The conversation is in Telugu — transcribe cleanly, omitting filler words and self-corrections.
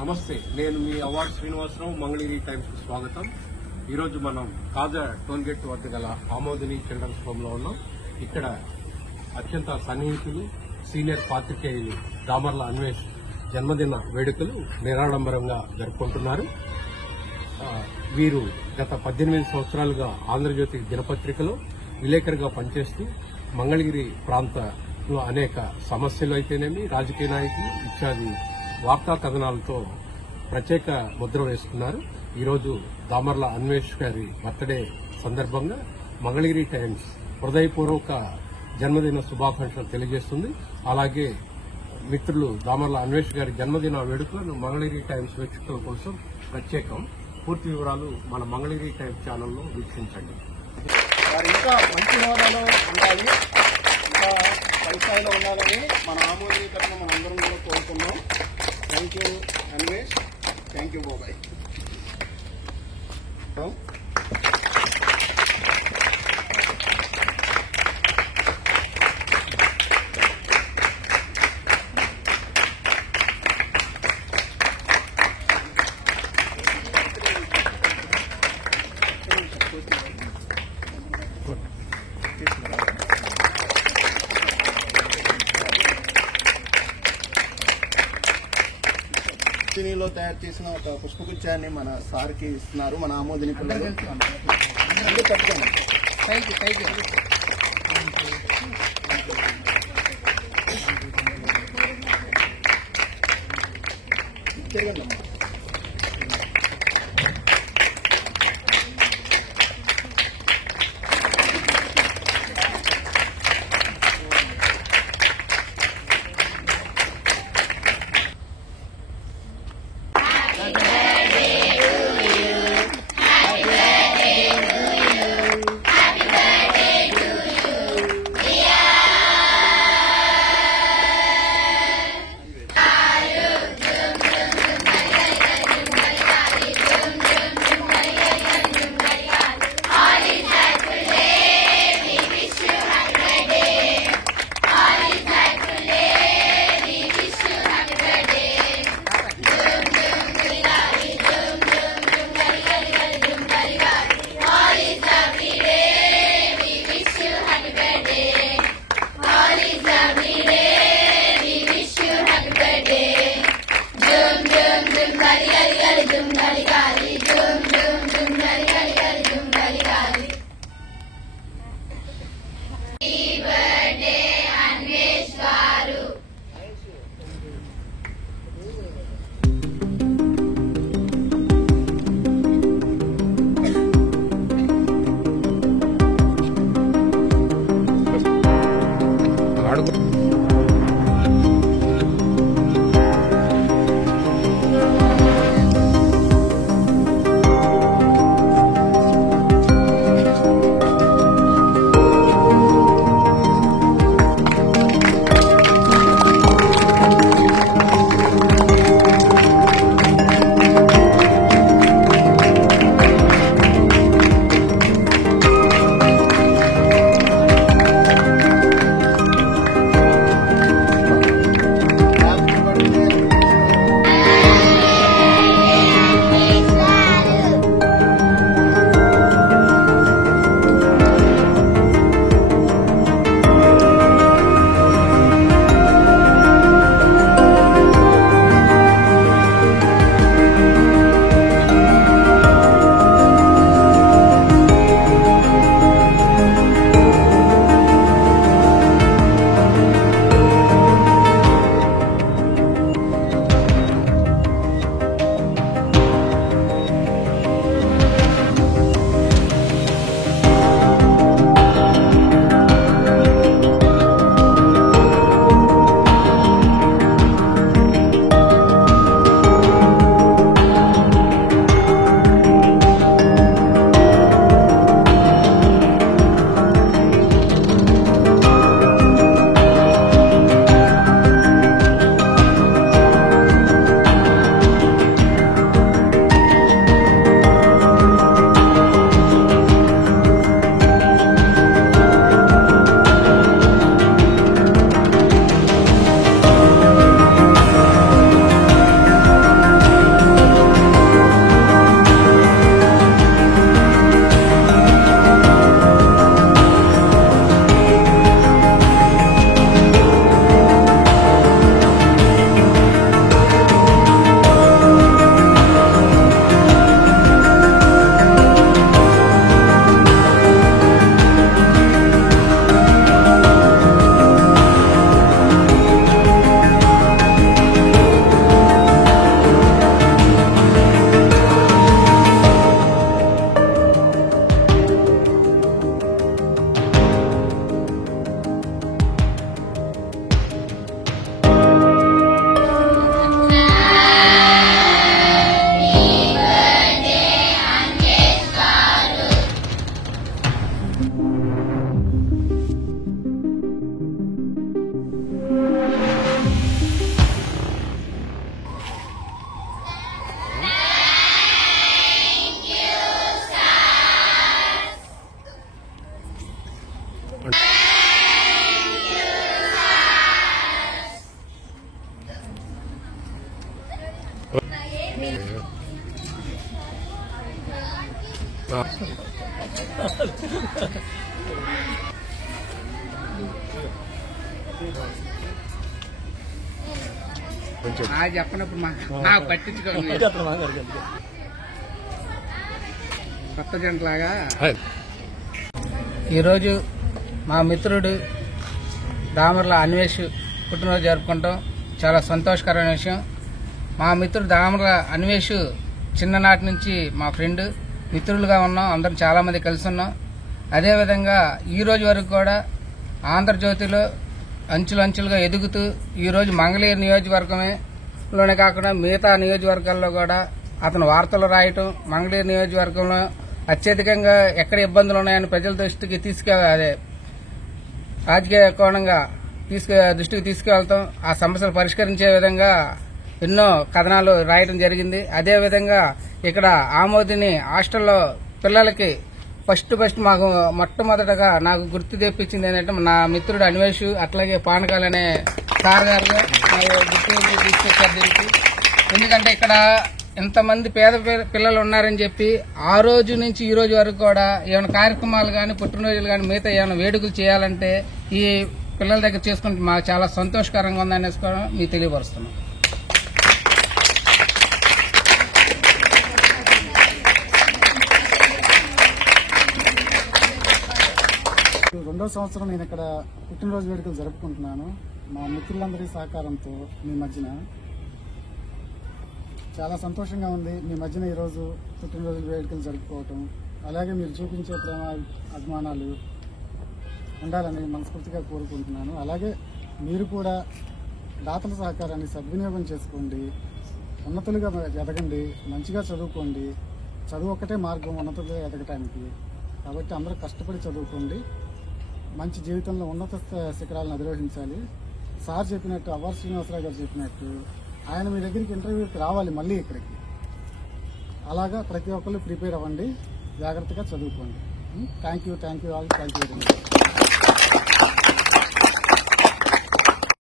నమస్తే, నేను మీ అవార్డ్ శ్రీనివాసరావు. మంగళగిరి టైమ్స్ కు స్వాగతం. ఈరోజు మనం కాజా టోల్ గేట్ వద్ద గల ఆమోదిని చిల్డ్రన్స్ హోమ్ లో ఉన్నాం. ఇక్కడ అత్యంత సన్నిహితులు సీనియర్ పాత్రికేయులు దామర్ల అన్వేష్ జన్మదిన వేడుకలు నిరాడంబరంగా జరుపుకుంటున్నారు. వీరు గత 18 సంవత్సరాలుగా ఆంధ్రజ్యోతి దినపత్రికలో విలేకరిగా పనిచేస్తూ మంగళగిరి ప్రాంతంలో అనేక సమస్యలు అయితేనేమి, రాజకీయ నాయకులు ఇత్యాది వార్తా కథనాలతో ప్రత్యేక ముద్ర వేస్తున్నారు. ఈరోజు దామర్ల అన్వేష్ గారి బర్త్డే సందర్భంగా మంగళగిరి టైమ్స్ హృదయపూర్వక జన్మదిన శుభాకాంక్షలు తెలియజేస్తుంది. అలాగే మిత్రులు దామర్ల అన్వేష్ గారి జన్మదిన వేడుకలను మంగళగిరి టైమ్స్ వీక్షకుల కోసం ప్రత్యేకం. పూర్తి వివరాలు మన మంగళగిరి టైమ్స్ ఛానల్లో వీక్షించండి. వారు ఇంకా మంచి హోదాలో ఉండాలి, ఇంకా పై స్థాయిలో ఉండాలని మన ఆమోదీకరణ మనందరం కూడా కోరుకున్నాం. Thank you Anvesh, thank you బాబాయ్. లో తయారు చేసిన ఒక పుష్పగుచ్చాన్ని మన సార్కి ఇస్తున్నారు. మన ఆమోదిని పిల్లలు చెప్పినప్పుడు పట్టించుకోండి కొత్త జంటలాగా. ఈరోజు మా మిత్రుడు దామర్ల అన్వేష్ పుట్టినరోజు జరుపుకుంటాం చాలా సంతోషకరమైన విషయం. మా మిత్రుడు దామర్ల అన్వేష్ చిన్ననాటి నుంచి మా ఫ్రెండ్, మిత్రులుగా ఉన్నాం, అందరం చాలామంది కలిసి ఉన్నాం. అదేవిధంగా ఈ రోజు వరకు కూడా ఆంధ్రజ్యోతిలో అంచులంచులుగా ఎదుగుతూ ఈరోజు మంగళగిరి నియోజకవర్గంలోనే కాకుండా మిగతా నియోజకవర్గాల్లో కూడా అతను వార్తలు రాయటం, మంగళగిరి నియోజకవర్గంలో అత్యధికంగా ఎక్కడ ఇబ్బందులు ఉన్నాయని ప్రజల దృష్టికి రాజకీయ కోణంగా దృష్టికి తీసుకువెళ్తాం. ఆ సమస్యలు పరిష్కరించే విధంగా ఎన్నో కథనాలు రాయటం జరిగింది. అదేవిధంగా ఇక్కడ ఆమోదిని హాస్టల్లో పిల్లలకి ఫస్ట్ మాకు మొట్టమొదటగా నాకు గుర్తు తెప్పించింది ఏంటంటే నా మిత్రుడు అన్వేష్, అట్లాగే పానకాలు అనే సార్ గారు గుర్తు తీసుకొచ్చారు దీనికి. ఎందుకంటే ఇక్కడ ఎంతమంది పేద పిల్లలు ఉన్నారని చెప్పి ఆ రోజు నుంచి ఈ రోజు వరకు కూడా ఏమైనా కార్యక్రమాలు కానీ పుట్టినరోజులు కానీ మిగతా ఏమైనా వేడుకలు చేయాలంటే ఈ పిల్లల దగ్గర చేసుకుంటే మాకు చాలా సంతోషకరంగా ఉందనేసి కూడా మీకు తెలియపరుస్తున్నాం. రెండో సంవత్సరం నేను ఇక్కడ పుట్టినరోజు వేడుకలు జరుపుకుంటున్నాను. మా మిత్రులందరి సహకారంతో మీ మధ్యన చాలా సంతోషంగా ఉంది. మీ మధ్యన ఈరోజు పుట్టినరోజు వేడుకలు జరుపుకోవటం, అలాగే మీరు చూపించే ప్రేమ అభిమానాలు ఉండాలని మనస్ఫూర్తిగా కోరుకుంటున్నాను. అలాగే మీరు కూడా దాతల సహకారాన్ని సద్వినియోగం చేసుకోండి, ఉన్నతులుగా ఎదగండి, మంచిగా చదువుకోండి. చదువు ఒక్కటే మార్గం ఉన్నతులుగా ఎదగటానికి. కాబట్టి అందరూ కష్టపడి చదువుకోండి, మంచి జీవితంలో ఉన్నత శిఖరాలను అధిరోహించాలి. సార్ చెప్పినట్టు, అవ్వార్ శ్రీనివాసరావు గారు చెప్పినట్టు ఆయన మీ దగ్గరికి ఇంటర్వ్యూకి రావాలి మళ్ళీ ఇక్కడికి. అలాగా ప్రతి ఒక్కరు ప్రిపేర్ అవ్వండి, జాగ్రత్తగా చదువుకోండి. Thank you all. Thank you very much.